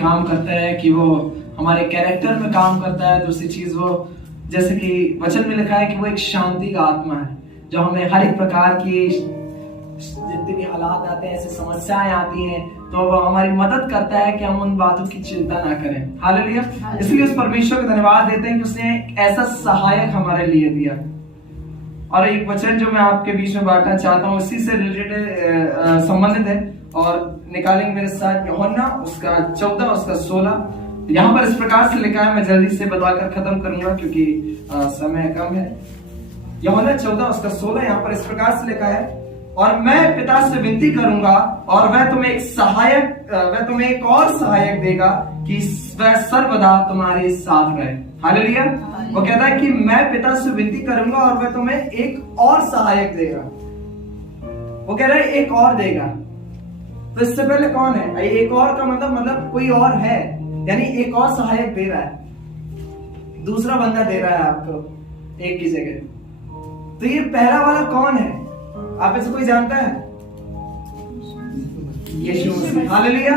काम करता है कि वो हमारे कैरेक्टर में काम करता है। दूसरी चीज वो, जैसे कि वचन में लिखा है कि वो एक शांति का आत्मा है जो हमें हर एक प्रकार की जितने भी हालात आते हैं, ऐसी समस्याएं आती हैं, तो वो हमारी मदद करता है कि हम उन बातों की चिंता ना करें। हालेलुया। इसलिए उस परमेश्वर को धन्यवाद देते हैं कि उसने एक ऐसा सहायक हमारे लिए दिया। और एक वचन जो मैं आपके बीच में बांटना चाहता हूँ, इसी से रिलेटेड संबंधित है, और निकालेंगे मेरे साथ यूहन्ना उसका 14 उसका 16। यहाँ पर इस प्रकार से लिखा है, मैं जल्दी से बताकर खत्म करूंगा क्योंकि समय कम है। यूहन्ना 14 उसका 16 यहाँ पर इस प्रकार से लिखा है, और मैं पिता से विनती करूंगा और वह तुम्हें एक और सहायक देगा कि वह सर्वदा तुम्हारे साथ रहे। हालेलुया। वो कहता है कि मैं पिता से विनती करूंगा और वह तुम्हें एक और सहायक देगा। वो कह रहा है एक और देगा, तो इससे पहले कौन है? एक और का मतलब कोई और है, यानी एक और सहायक दे रहा है, दूसरा बंदा दे रहा है आपको एक की जगह। तो ये पहला वाला कौन है? आप में से कोई जानता है? यीशु मसीह। हालेलुया।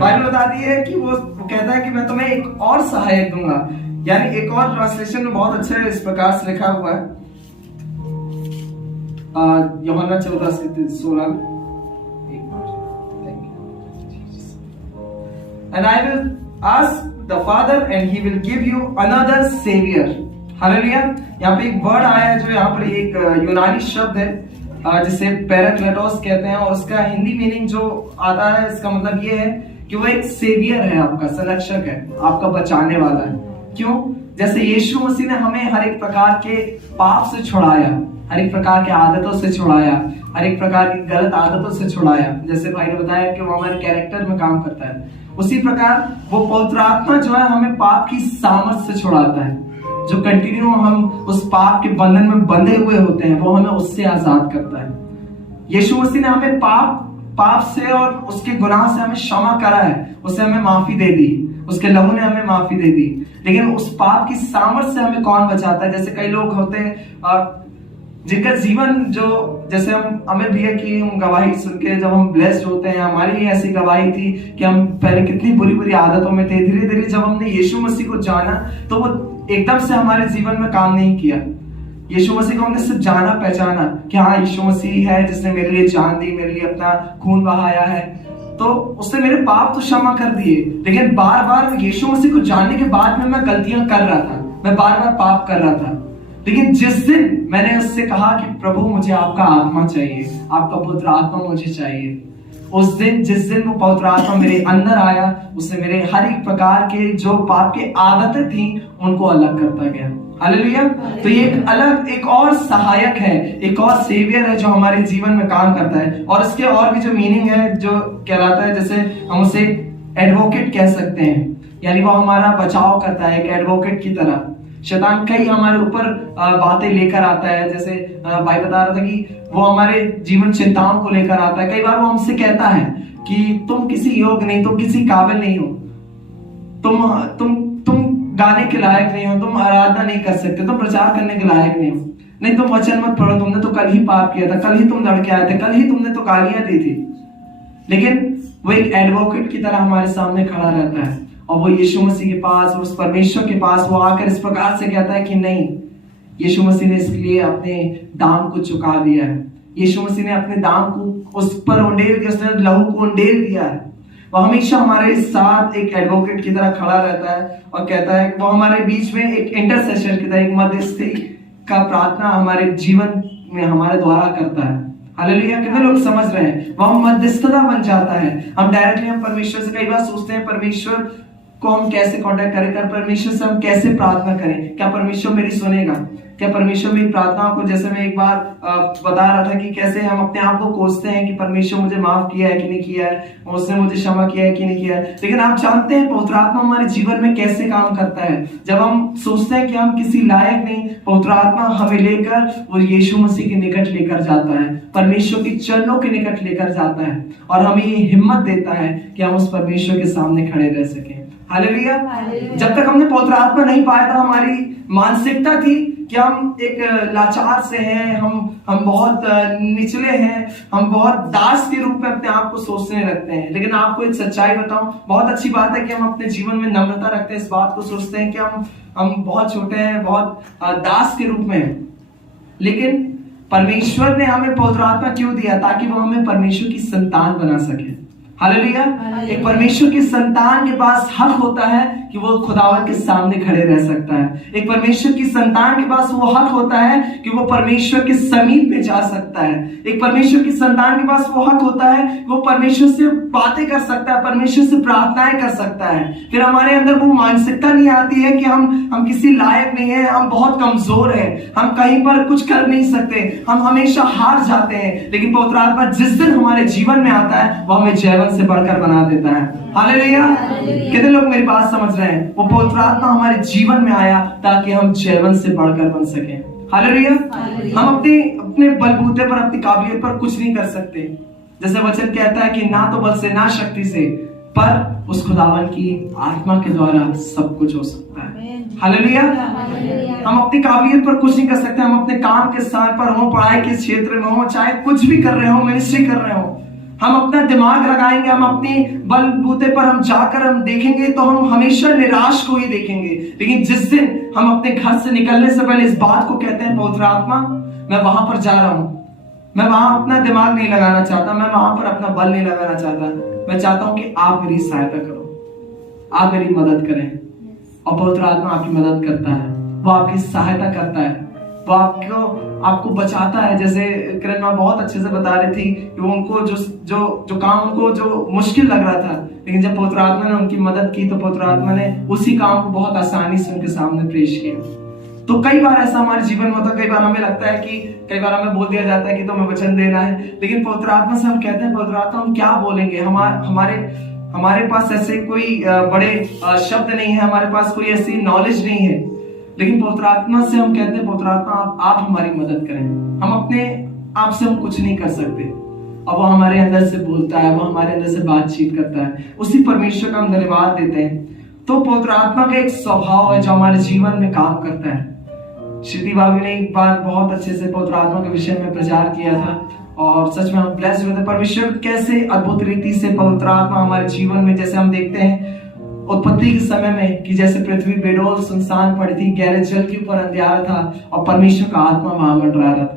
बाइबल बताती है कि वो कहता है कि मैं तुम्हें एक और सहायक दूंगा, यानी एक और ट्रांसलेशन में बहुत अच्छे इस प्रकार से लिखा हुआ है, यूहन्ना 14:16। And I will ask the Father and He will give you another Savior. Hallelujah. यहाँ पे एक वर्ड आया है जो यहाँ पर एक यूनानी शब्द है जिसे पैराक्लेटोस कहते हैं, और उसका हिंदी मीनिंग जो आता है, इसका मतलब ये है कि वो एक सेवियर है, आपका संरक्षक है, आपका बचाने वाला है। क्यों? जैसे यीशु मसीह ने हमें हर एक प्रकार के पाप से छुड़ाया, हर एक प्रकार के आदतों से छुड़ाया, हर एक प्रकार की गलत आदतों से छुड़ाया, जैसे भाई ने बताया कि वो हमारे कैरेक्टर में काम करता है, उसी प्रकार वो पवित्र आत्मा जो है हमें पाप की सामर्थ से छुड़ाता है। जो कंटिन्यू हम उस पाप के बंधन में बंधे हुए होते हैं, वो हमें उससे आजाद करता है। यीशु मसीह ने हमें पाप से और उसके गुनाह से हमें क्षमा करा है, उससे हमें माफी दे दी, उसके लहू ने हमें माफी दे दी। लेकिन उस पाप की सामर्थ से हमें कौन बचाता है? जैसे कई लोग होते हैं जिनका जीवन जो, जैसे हम अमित भैया की गवाही सुन के जब हम ब्लेस्ड होते हैं, हमारी ऐसी गवाही थी कि हम पहले कितनी बुरी बुरी आदतों में थे, धीरे धीरे जब हमने यीशु मसीह को जाना तो वो एकदम से हमारे जीवन में काम नहीं किया। यीशु मसीह को हमने सिर्फ जाना पहचाना कि हाँ यीशु मसीह है जिसने मेरे लिए जान दी, मेरे लिए अपना खून बहाया है, तो उसने मेरे पाप तो क्षमा कर दिए। लेकिन बार बार यीशु मसीह को जानने के बाद में मैं गलतियां कर रहा था, मैं बार बार पाप कर रहा था। लेकिन जिस दिन मैंने उससे कहा कि प्रभु मुझे आपका आत्मा चाहिए, आपका पवित्र आत्मा मुझे चाहिए, उस दिन जिस दिन वो पवित्र आत्मा मेरे अंदर आया, उससे मेरे हर एक प्रकार के जो पाप की आदतें थी उनको अलग करता गया। हालेलुया। तो ये एक और सहायक है, एक और सेवियर है जो हमारे जीवन में काम करता है। और इसके और भी जो मीनिंग है जो कहलाता है, जैसे हम उसे एडवोकेट कह सकते हैं, यानी वो हमारा बचाव करता है एक एडवोकेट की तरह। शैतान कई हमारे ऊपर बातें लेकर आता है, जैसे भाई बता रहा था कि वो हमारे जीवन चिंताओं को लेकर आता है। कई बार वो हमसे कहता है कि तुम किसी योग्य नहीं, तुम किसी काबिल नहीं हो, तुम गाने के लायक नहीं हो, तुम आराधना नहीं कर सकते, तुम प्रचार करने के लायक नहीं हो, नहीं तुम वचन मत पढ़ो, तुमने तो कल ही पाप किया था, कल ही तुम लड़के आए थे, कल ही तुमने तो गालियां दी थी। लेकिन वो एक एडवोकेट की तरह हमारे सामने खड़ा रहता है, और वो यीशु मसीह के पास, उस परमेश्वर के पास वो आकर इस प्रकार से कहता है कि नहीं, यीशु मसीह ने इसके लिए अपने दाम को चुका दिया है, यीशु मसीह ने अपने दाम को उस पर उंडेल दिया, उसने लहू को उंडेल दिया है। वो हमेशा हमारे साथ एक एडवोकेट की तरह खड़ा रहता है और कहता है कि वो हमारे बीच में एक इंटरसेशन की तरह, एक मध्यस्थी का प्रार्थना हमारे जीवन में हमारे द्वारा करता है। हालेलुया। कितने लोग समझ रहे हैं? वो हम मध्यस्थता बन जाता है। हम डायरेक्टली हम परमेश्वर से कई बार सोचते हैं परमेश्वर को हम कैसे कांटेक्ट करें, कर परमेश्वर से हम कैसे प्रार्थना करें, क्या परमेश्वर मेरी सुनेगा, क्या परमेश्वर मेरी प्रार्थनाओं को, जैसे मैं एक बार बता रहा था कि कैसे हम अपने आप को कोसते हैं कि परमेश्वर मुझे माफ किया है कि नहीं किया है, उसने मुझे क्षमा किया है कि नहीं किया है। लेकिन आप जानते हैं पवित्र आत्मा हमारे जीवन में कैसे काम करता है? जब हम सोचते हैं कि हम किसी लायक नहीं, पवित्र आत्मा हमें लेकर वो यीशु मसीह के निकट लेकर जाता है, परमेश्वर के चरणों के निकट लेकर जाता है, और हमें ये हिम्मत देता है कि हम उस परमेश्वर के सामने खड़े रह सकें। हालेलुया। जब तक हमने पवित्र आत्मा नहीं पाया था, हमारी मानसिकता थी कि हम एक लाचार से हैं, हम बहुत निचले हैं, हम बहुत दास के रूप में अपने आप को सोचने लगते हैं। लेकिन आपको एक सच्चाई बताऊं, बहुत अच्छी बात है कि हम अपने जीवन में नम्रता रखते हैं, इस बात को सोचते हैं कि हम बहुत छोटे हैं, बहुत दास के रूप में हैं। लेकिन परमेश्वर ने हमें पवित्र आत्मा क्यों दिया? ताकि वो हमें परमेश्वर की संतान बना सके। हालेलुया। एक परमेश्वर की संतान के पास हक होता है कि वो खुदावन के सामने खड़े रह सकता है। एक परमेश्वर की संतान के पास वो हक होता है कि वो परमेश्वर के समीप में जा सकता है। एक परमेश्वर की संतान के पास वो हक होता है कि वो परमेश्वर से बातें कर सकता है, परमेश्वर से प्रार्थनाएं कर सकता है। फिर हमारे अंदर वो मानसिकता नहीं आती है कि हम किसी लायक नहीं है, हम बहुत कमजोर है, हम कहीं पर कुछ कर नहीं सकते, हम हमेशा हार जाते हैं। लेकिन पवित्र आत्मा जिस दिन हमारे जीवन में आता है वो हमें जैवन से बढ़कर बना देता है। हालेलुया। कितने लोग मेरी बात समझ रहे हैं? वो पवित्र आत्मा हमारे जीवन में आया ताकि हम जैवन से बढ़कर बन सके। हालेलुया। हम अपने बलबूते पर, अपनी काबिलियत पर कुछ नहीं कर सकते। जैसे वचन कहता है कि ना तो बल से, ना शक्ति से, पर उस खुदावन की आत्मा के द्वारा सब कुछ हो सकता है। हालेलुया। हम अपनी काबिलियत पर कुछ नहीं कर सकते। हम अपने काम के स्थान पर हो, पढ़ाई के क्षेत्र में हो, चाहे कुछ भी कर रहे हो, मिनिस्ट्री कर रहे हो, हम अपना दिमाग लगाएंगे, हम अपनी बलबूते पर हम जाकर हम देखेंगे तो हम हमेशा निराश को ही देखेंगे। लेकिन जिस दिन हम अपने घर से निकलने से पहले इस बात को कहते हैं, पवित्र आत्मा मैं वहां पर जा रहा हूं, मैं वहां अपना दिमाग नहीं लगाना चाहता, मैं वहां पर अपना बल नहीं लगाना चाहता, मैं चाहता हूं कि आप मेरी सहायता करो, आप मेरी मदद करें। और पवित्र आत्मा आपकी मदद करता है, वो आपकी सहायता करता है, वो आपको बचाता है। जैसे किरण माँ बहुत अच्छे से बता रही थी कि वो उनको जो काम उनको जो मुश्किल लग रहा था, लेकिन जब पवित्र आत्मा ने उनकी मदद की तो पवित्र आत्मा ने उसी काम को बहुत आसानी से उनके सामने पेश किया। तो कई बार ऐसा हमारे जीवन में होता है, कई बार हमें लगता है कि कई बार हमें बोल दिया जाता है कि तुम्हें वचन देना है, लेकिन पवित्र आत्मा से हम कहते हैं पवित्र आत्मा हम क्या बोलेंगे, हमारे पास ऐसे कोई बड़े शब्द नहीं है, हमारे पास कोई ऐसी नॉलेज नहीं है। लेकिन पवित्र आत्मा से हम कहते हैं पवित्र आत्मा आप हमारी मदद करें, हम अपने आप से हम कुछ नहीं कर सकते। और वो हमारे अंदर से बोलता है, वो हमारे अंदर से बातचीत करता है, उसी परमेश्वर का हम धन्यवाद देते हैं। तो पवित्र आत्मा का एक स्वभाव है जो हमारे जीवन में काम करता है। श्रुति भाभी ने एक बार बहुत अच्छे से पवित्र आत्मा के विषय में प्रचार किया था और सच में हम ब्लेस्ड हुए थे। परमेश्वर कैसे अद्भुत रीति से पवित्र आत्मा हमारे जीवन में, जैसे हम देखते हैं उत्पत्ति के समय में कि जैसे पृथ्वी बेडोल सुनसान पड़ी थी, गहरे जल के ऊपर अंधियारा था और परमेश्वर का आत्मा वहां मंडरा रहा था।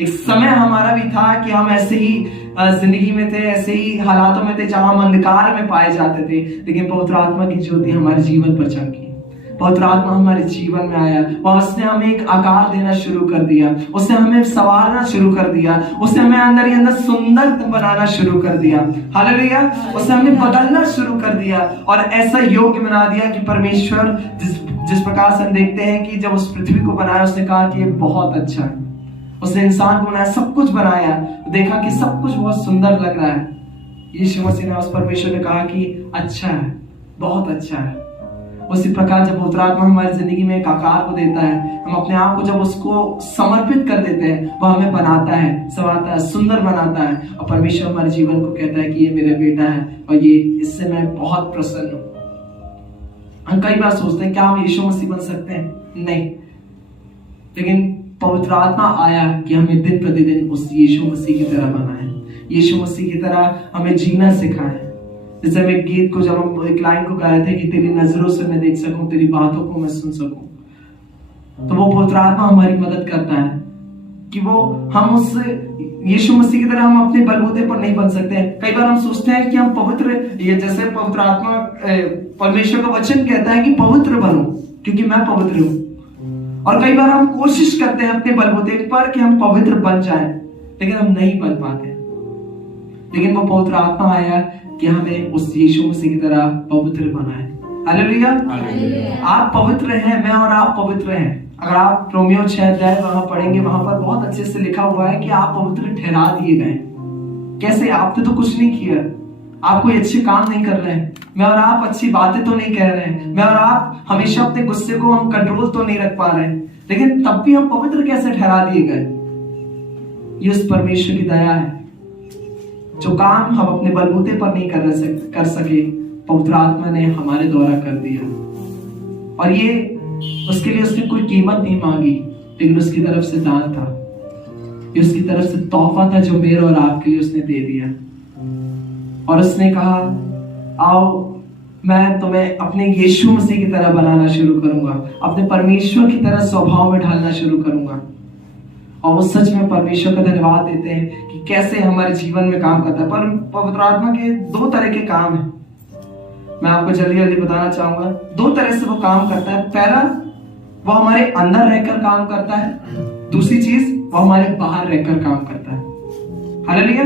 एक समय हमारा भी था कि हम ऐसे ही जिंदगी में थे, ऐसे ही हालातों में थे जहां हम अंधकार में पाए जाते थे, लेकिन पवित्र आत्मा की ज्योति हमारे जीवन पर चमकी। पवित्र आत्मा हमारे जीवन में आया और उसने हमें एक आकार देना शुरू कर दिया, उसने हमें संवारना शुरू कर दिया, उसने हमें अंदर ही अंदर सुंदर बनाना शुरू कर दिया। हालेलुया। उसने हमें बदलना शुरू कर दिया और ऐसा योग्य बना दिया कि परमेश्वर जिस प्रकार से हम देखते हैं कि जब उस पृथ्वी को बनाया उसने कहा कि ये बहुत अच्छा है। उसने इंसान को बनाया, सब कुछ बनाया, देखा कि सब कुछ बहुत सुंदर लग रहा है। यीशु मसीह ने, उस परमेश्वर ने कहा कि अच्छा है, बहुत अच्छा है। उसी प्रकार जब पवित्र आत्मा हमारी जिंदगी में एक आकार को देता है, हम अपने आप को जब उसको समर्पित कर देते हैं, वह हमें बनाता है, संवारता है, सुंदर बनाता है और परमेश्वर हमारे जीवन को कहता है कि ये मेरा बेटा है और ये इससे मैं बहुत प्रसन्न हूं। हम कई बार सोचते हैं क्या हम यीशु मसीह बन सकते हैं? नहीं, लेकिन पवित्र आत्मा आया कि हमें दिन प्रतिदिन उस यीशु मसीह की तरह बनाए, यीशु मसीह की तरह हमें जीना सिखाए। जैसे हम एक गीत को, जब हम एक लाइन को गा रहे थे कि तेरी नजरों से मैं देख सकूं, तेरी बातों को मैं सुन सकूं, तो वो पवित्र आत्मा हमारी मदद करता है कि वो हम उस यीशु मसीह की तरह हम अपने बलबूते पर नहीं बन सकते। कई बार हम सोचते हैं कि हम पवित्र, ये जैसे पवित्र आत्मा, परमेश्वर का वचन कहता है कि पवित्र बनो क्योंकि मैं पवित्र हूं। और कई बार हम कोशिश करते हैं अपने बलबूते पर कि हम पवित्र बन जाएं, लेकिन हम नहीं बन पाते। लेकिन वो पवित्र आत्मा आया कि हमें उस यीशु मसीह की तरह पवित्र बनाए। हालेलुया। आप पवित्र हैं, मैं और आप पवित्र हैं। अगर आप रोमियो 6 वहां पढ़ेंगे, वहां पर बहुत अच्छे से लिखा हुआ है कि आप पवित्र ठहरा दिए गए। कैसे? आपने तो कुछ नहीं किया, आप कोई अच्छे काम नहीं कर रहे हैं, मैं और आप अच्छी बातें तो नहीं कह रहे हैं, मैं और आप हमेशा अपने गुस्से को हम कंट्रोल तो नहीं रख पा रहे हैं, लेकिन तब भी हम पवित्र कैसे ठहरा दिए गए? ये उस परमेश्वर की दया है। जो काम हम अपने बलबूते पर नहीं कर सके, पवित्र आत्मा ने हमारे द्वारा कर दिया। और ये उसके लिए उसने कोई कीमत नहीं मांगी, लेकिन उसकी तरफ से दान था, ये उसकी तरफ से तोहफा था जो मेरे और आपके लिए उसने दे दिया। और उसने कहा, आओ मैं तुम्हें अपने यीशु मसीह की तरह बनाना शुरू करूंगा, अपने परमेश्वर की तरह स्वभाव में ढालना शुरू करूंगा। और वो सच में परमेश्वर का धन्यवाद देते हैं कि कैसे हमारे जीवन में काम करता है। पर पवित्र आत्मा के दो तरह के काम हैं, मैं आपको जल्दी जल्दी बताना चाहूंगा। दो तरह से वो काम करता है। पहला, वो हमारे अंदर रहकर काम करता है। दूसरी चीज, वो हमारे बाहर रहकर काम करता है। हालेलुया।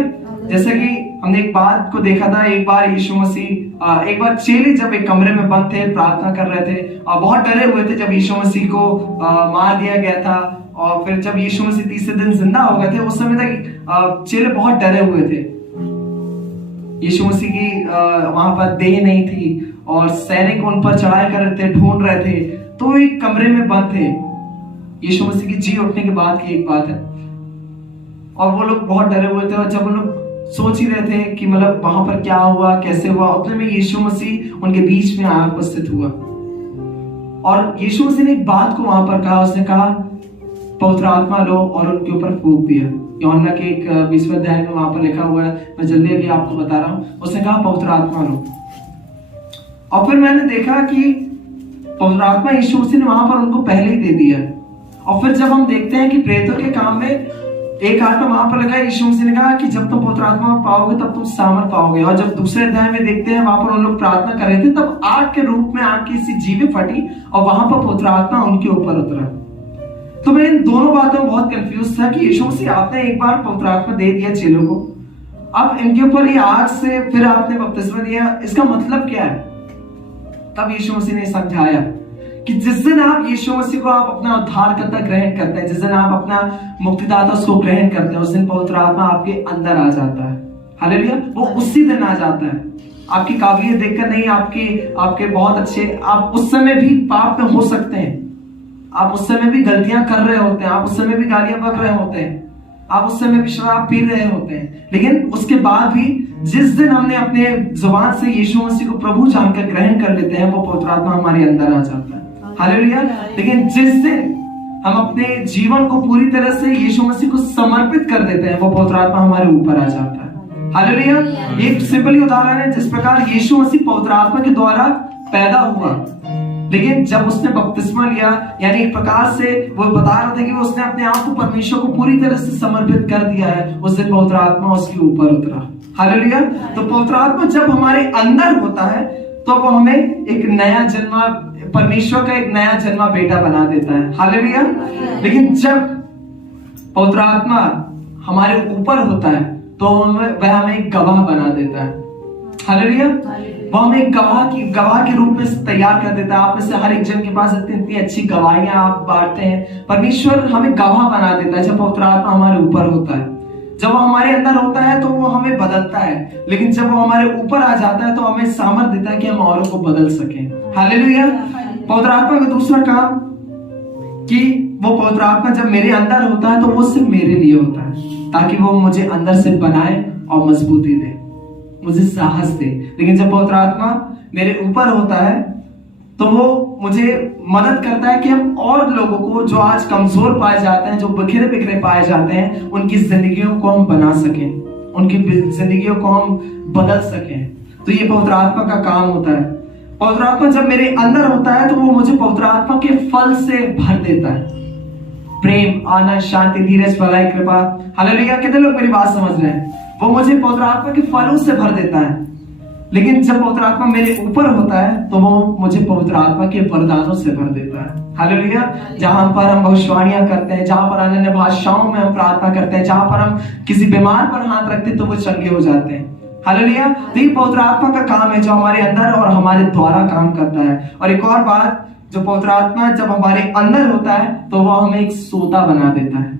जैसे कि हमने एक बात को देखा था, एक बार यीशु मसीह एक बार चेले जब एक कमरे में बंद थे, प्रार्थना कर रहे थे और बहुत डरे हुए थे जब यीशु मसीह को मार दिया गया था। और फिर जब यीशु मसीह तीसरे दिन जिंदा हो गए थे, उस समय तक चेले बहुत डरे हुए थे। यीशु मसीह की वहां पर देह नहीं थी और सैनिक उन पर चढ़ाई कर रहे थे, ढूंढ रहे थे, तो एक कमरे में बंद थे। यीशु मसीह की जी उठने के बाद की एक बात है। और वो लोग बहुत डरे हुए थे और जब वो लोग सोच ही रहे थे कि मतलब वहां पर क्या हुआ, कैसे हुआ, उतने में यीशु मसीह उनके बीच में आकर उपस्थित हुआ। और यीशु मसीह ने एक बात को वहां पर कहा, उसने कहा, पवित्र आत्मा लो, और उनके ऊपर फूंक दिया। यूहन्ना के एक 20वें अध्याय में वहां पर लिखा हुआ है, मैं जल्दी अभी आपको बता रहा हूं। उसने कहा, पवित्र आत्मा लो। और फिर मैंने देखा कि पवित्र आत्मा यीशु मसीह ने वहां पर उनको पहले ही दे दिया। और फिर जब हम देखते हैं कि प्रेरितों के काम में एक आत्मा वहां पर लगा, यीशु मसीह ने कहा कि जब तुम पवित्र आत्मा पाओगे तब तुम सामर्थ पाओगे। और जब दूसरे अध्याय में देखते हैं, वहां पर उन लोग प्रार्थना कर रहे थे, तब आग के रूप में आग की सी जीवें फटी और वहां पर पवित्र आत्मा उनके ऊपर उतरा। तो मैं इन दोनों बातों में बहुत कंफ्यूज था कि यीशु मसीह आपने एक बार पवित्र आत्मा दे दिया चेलों को, अब इनके ऊपर ये आग से फिर आपने बपतिस्मा दिया, इसका मतलब क्या है? तब यीशु मसीह ने समझाया कि जिस दिन आप यीशु मसीह को आप अपना उद्धारकर्ता ग्रहण करते हैं, जिस दिन आप अपना मुक्तिदाता उसको ग्रहण करते हैं, उस दिन पवित्र आत्मा आपके अंदर आ जाता है। हालेलुया। वो उसी दिन आ जाता है। आपकी काबिलियत देखकर नहीं, आपके बहुत अच्छे, आप उस समय भी पाप में हो सकते हैं, आप उस समय भी गलतियां कर रहे होते हैं, आप उस समय भी गालियां बक रहे होते हैं, आप उस समय भी शराब पी रहे होते हैं, लेकिन उसके बाद भी जिस दिन हमने अपने जुबान से यीशु मसीह को प्रभु जानकर ग्रहण कर लेते हैं, वो पवित्र आत्मा हमारे अंदर आ जाता है। हालेलुया। लेकिन जिस दिन हम अपने जीवन को पूरी तरह से यीशु मसीह को समर्पित कर देते हैं, वो पवित्र आत्मा हमारे ऊपर आ जाता है। हालेलुया। एक सिंपल उदाहरण है, जिस प्रकार यीशु मसीह पवित्र आत्मा के द्वारा पैदा हुआ, लेकिन जब उसने बपतिस्मा लिया, यानी एक प्रकार से वो बता रहा था कि उसने अपने आप को परमेश्वर को पूरी तरह से समर्पित कर दिया है, उस दिन पवित्र आत्मा उसके ऊपर उतरा। हालेलुया। तो पवित्र आत्मा जब हमारे अंदर होता है तो वो हमें एक नया जन्मा, परमेश्वर का एक नया जन्मा बेटा बना देता है। हालेलुया। लेकिन जब पवित्र आत्मा हमारे ऊपर होता है तो वह हमें एक गवाह बना देता है। हालेलुया। वो हमें एक गवाह के रूप में तैयार कर देता है। आप में से हर एक जन के पास इतनी अच्छी गवाहियां आप बांटते हैं। परमेश्वर हमें गवाह बना देता है जब पवित्र आत्मा हमारे ऊपर होता है। जब वो हमारे अंदर होता है तो वो हमें बदलता है, लेकिन जब वो हमारे ऊपर आ जाता है तो हमें सामर्थ्य देता है कि हम औरों को बदल सकें। हालेलुया। पवित्र आत्मा का दूसरा काम कि वो पवित्र आत्मा जब मेरे अंदर होता है तो वो सिर्फ मेरे लिए होता है, ताकि वो मुझे अंदर से बनाए और मजबूती दे, मुझे साहस दे। लेकिन जब पवित्र आत्मा मेरे ऊपर होता है तो वो मुझे मदद करता है कि हम और लोगों को जो आज कमजोर पाए जाते हैं, जो बिखरे बिखरे पाए जाते हैं, उनकी जिंदगियों को हम बना सकें, उनकी जिंदगियों को हम बदल सकें। तो ये पवित्र आत्मा का काम होता है। पवित्र आत्मा जब मेरे अंदर होता है तो वो मुझे पवित्र आत्मा के फल से भर देता है। प्रेम, आनंद, शांति, धीरज, भलाई, कृपा। हालेलुया। कितने लोग मेरी बात समझ रहे हैं? वो मुझे पवित्र आत्मा के फलों से भर देता है। लेकिन जब पवित्र आत्मा मेरे ऊपर होता है तो वो मुझे पवित्र आत्मा के वरदानों से भर देता है। हालेलुया। जहां पर हम भविष्यवाणियां करते हैं, जहां पर अन्य भाषाओं में हम प्रार्थना करते हैं, जहां पर हम किसी बीमार पर हाथ रखते हैं तो वो चंगे हो जाते हैं। हालेलुया। तो ये पवित्र आत्मा का काम है जो हमारे अंदर और हमारे द्वारा काम करता है। और एक और बात, जो पवित्र आत्मा जब हमारे अंदर होता है तो वह हमें एक सोता बना देता है,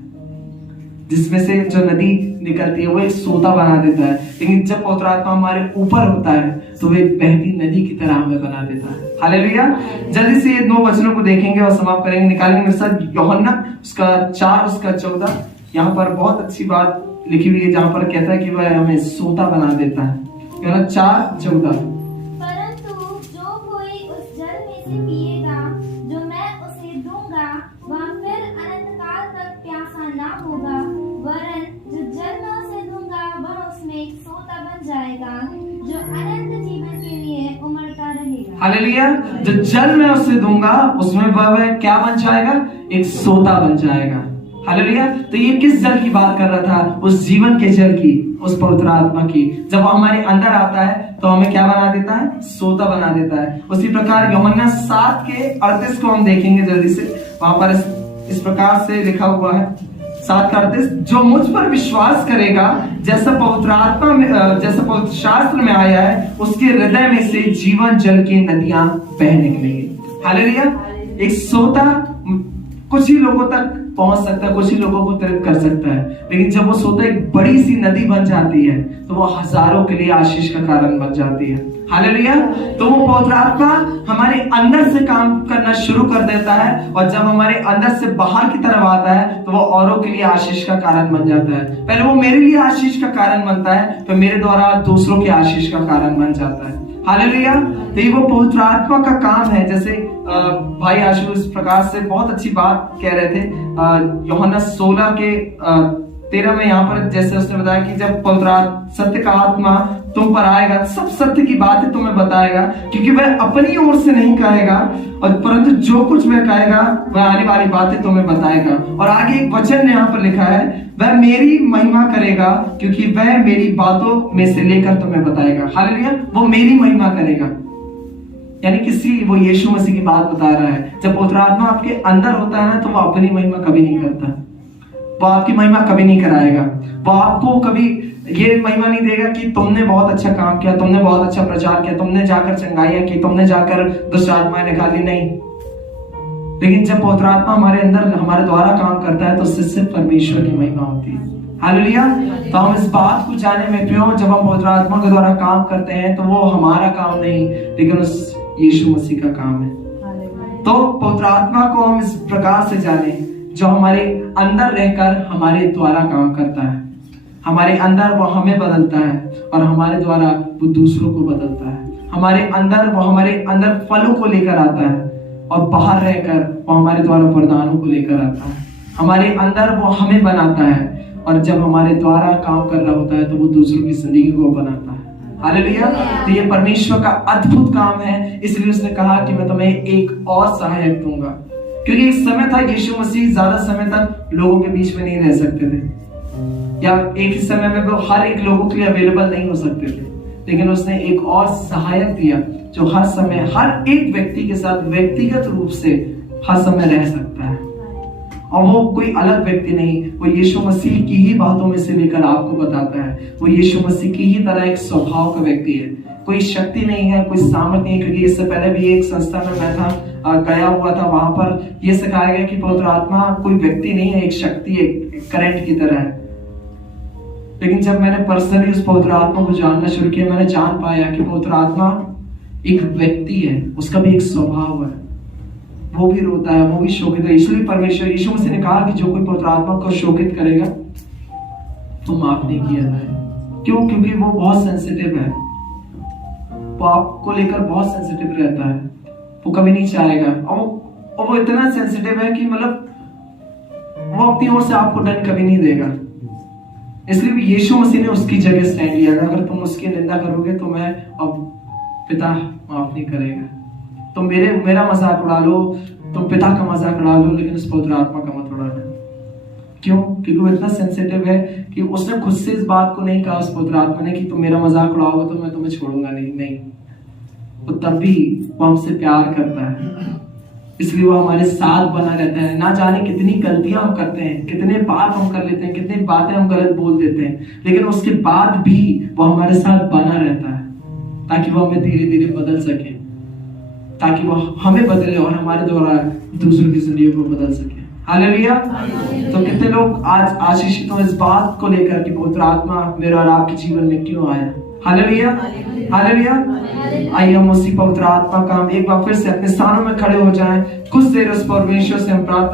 जिसमें से जो नदी निकलती है वो एक सोता बना देता है। लेकिन जब पवित्र आत्मा हमारे ऊपर होता है तो वो एक बहती नदी की तरह हमें बना देता है। हालेलुया। जल्दी से ये 2 वचनों को देखेंगे और समाप्त करेंगे। निकालेंगे मेरे साथ यूहन्ना उसका 4 उसका 14। यहाँ पर बहुत अच्छी बात लिखी हुई है जहां पर कहता है कि वह हमें सोता बना देता है। यूहन्ना 4:14। परंतु जो कोई उस जल में से पिएगा जो मैं उसे दूंगा, वह फिर अनंत काल हालेलुया। जो जल मैं उसे दूंगा उसमें वह क्या बन जाएगा, एक सोता बन जाएगा। हालेलुया। तो ये किस जल की बात कर रहा था, उस जीवन के जल की, उस पवित्र आत्मा की। जब वो हमारे अंदर आता है तो हमें क्या बना देता है, सोता बना देता है। उसी प्रकार यूहन्ना 7:38 को हम देखेंगे जल्दी से। वहां पर इस प्रकार से लिखा हुआ है 7:38, जो मुझ पर विश्वास करेगा, जैसा पवित्र आत्मा में, जैसा पवित्र शास्त्र में आया है, उसके हृदय में से जीवन जल की नदियां बह निकलेंगी। हालेलुया। एक सोता कुछ ही लोगों तक पहुंच सकता है, कुछ ही लोगों को तृप्त कर सकता है, लेकिन जब वो सोता एक बड़ी सी नदी बन जाती है तो वो हजारों के लिए आशीष का कारण बन जाती है। हालेलुया। तो वो पवित्र आत्मा हमारे अंदर से काम करना शुरू कर देता है, और जब हमारे अंदर से बाहर की तरफ आता है तो वो औरों के लिए आशीष का कारण बन जाता है। पहले वो मेरे लिए आशीष का कारण बनता है, तो मेरे द्वारा दूसरों के आशीष का कारण बन जाता है। हालेलुया। तो ये वो पवित्र आत्मा का काम है। जैसे भाई आशु इस प्रकार से बहुत अच्छी बात कह रहे थे। यूहन्ना 16:13 में यहाँ पर जैसे उसने बताया कि जब पवित्र सत्य का आत्मा तुम पर आएगा, सब सत्य की बातें तुम्हें बताएगा, क्योंकि वह अपनी ओर से नहीं कहेगा, और परंतु जो कुछ वह कहेगा वह आने वाली बातें तुम्हें बताएगा। और आगे एक वचन यहाँ पर लिखा है, वह मेरी महिमा करेगा, क्योंकि वह मेरी बातों में से लेकर तुम्हें बताएगा। हालेलुया। वो मेरी महिमा करेगा, यानी किसी वो यीशु मसीह की बात बता रहा है। जब पवित्र आत्मा आपके अंदर होता है ना, तो वो अपनी महिमा कभी नहीं करता, वो आपकी महिमा कभी नहीं कराएगा। वो आपको कभी ये महिमा नहीं देगा कि तुमने बहुत अच्छा काम किया, तुमने बहुत अच्छा प्रचार किया, तुमने जाकर चंगाइयां की, तुमने जाकर दुष्ट आत्माएं निकाली, नहीं। लेकिन जब पवित्र आत्मा हमारे अंदर हमारे द्वारा काम करता है तो उससे सिर्फ परमेश्वर की महिमा होती है। हालेलुया। तो हम इस बात को जाने में प्रियो, जब हम पवित्र आत्मा के द्वारा काम करते हैं तो वो हमारा काम नहीं, लेकिन उस यीशु मसीह का काम है। तो पवित्र आत्मा को हम इस प्रकार से जाने, जो हमारे अंदर रहकर हमारे द्वारा काम करता है, हमारे अंदर वो हमें बदलता है, और हमारे द्वारा वो दूसरों को बदलता है। हमारे अंदर फलों को लेकर आता है, और बाहर रहकर वो हमारे द्वारा वरदानों को लेकर आता है। हमारे अंदर वो हमें बनाता है, और जब हमारे द्वारा काम कर रहा होता है तो वो दूसरों की जिंदगी को बनाता है। हालेलुया। तो ये परमेश्वर का अद्भुत काम है। इसलिए उसने कहा कि मैं तुम्हें एक और सहायक दूंगा, क्योंकि एक समय था यीशु मसीह ज्यादा समय तक लोगों के बीच में नहीं रह सकते थे, या एक ही समय में वो हर एक लोगों के लिए अवेलेबल नहीं हो सकते थे, लेकिन उसने एक और सहायक दिया जो हर समय हर एक व्यक्ति के साथ व्यक्तिगत रूप से हर समय रह सकता है। और वो कोई अलग व्यक्ति नहीं, वो यीशु मसीह की ही बातों में से लेकर आपको बताता है। वो यीशु मसीह की ही तरह एक स्वभाव का व्यक्ति है, कोई शक्ति नहीं है, कोई सामर्थ्य नहीं है। क्योंकि इससे पहले भी एक संस्था में मैं था, गया हुआ था, वहां पर यह सिखाया गया कि पवित्र आत्मा कोई व्यक्ति नहीं है, एक शक्ति है, एक करंट की तरह है। लेकिन जब मैंने पर्सनली उस पवित्र आत्मा को जानना शुरू किया, मैंने जान पाया कि पवित्र आत्मा एक व्यक्ति है, उसका भी एक स्वभाव है, वो भी रोता है, वो भी शोकित है। इसलिए परमेश्वर यीशु मसीह ने कहा कि जो कोई पवित्र आत्मा को शोकित करेगा तो माफ नहीं किया जाए। क्यों? क्योंकि वो बहुत सेंसिटिव है, वो आपको लेकर बहुत सेंसिटिव रहता है, वो कभी नहीं चाहेगा। और वो इतना सेंसिटिव है कि मतलब वो अपनी ओर से आपको दंड कभी नहीं देगा। इसलिए यीशु मसीह ने उसकी जगह स्टैंड लिया, अगर तुम उसकी निंदा करोगे तो मैं अब पिता माफ नहीं करेगा। तुम मेरा मजाक उड़ा लो, तुम पिता का मजाक उड़ा लो, लेकिन उस पवित्र आत्मा का मत उड़ाना। क्यों? क्योंकि वो इतना सेंसिटिव है कि उसने खुद से इस बात को नहीं कहा उस पवित्र आत्मा ने कि तुम मेरा मजाक उड़ाओगे तो मैं तुम्हें छोड़ूंगा नहीं। वो तब भी वो हमसे प्यार करता है, इसलिए वो हमारे साथ बना रहता है। ना जाने कितनी गलतियां हम करते हैं, कितने पाप हम कर लेते हैं, कितनी बातें हम गलत बोल देते हैं, लेकिन उसके बाद भी वो हमारे साथ बना रहता है, ताकि वो हमें धीरे धीरे बदल सके, ताकि वो हमें बदले और हमारे द्वारा दूसरों की जिंदगी को बदल सके। हालेलुया। तो कितने लोग आज आशीषित हो इस बात को लेकर कि पवित्र आत्मा मेरे और आपके जीवन में क्यों आया। Hallelujah, hallelujah. आइए हम उसी पवित्र आत्मा का हम एक बार फिर से अपने स्थानों में खड़े हो जाएं, कुछ देर उस परमेश्वर से हम प्रार्थना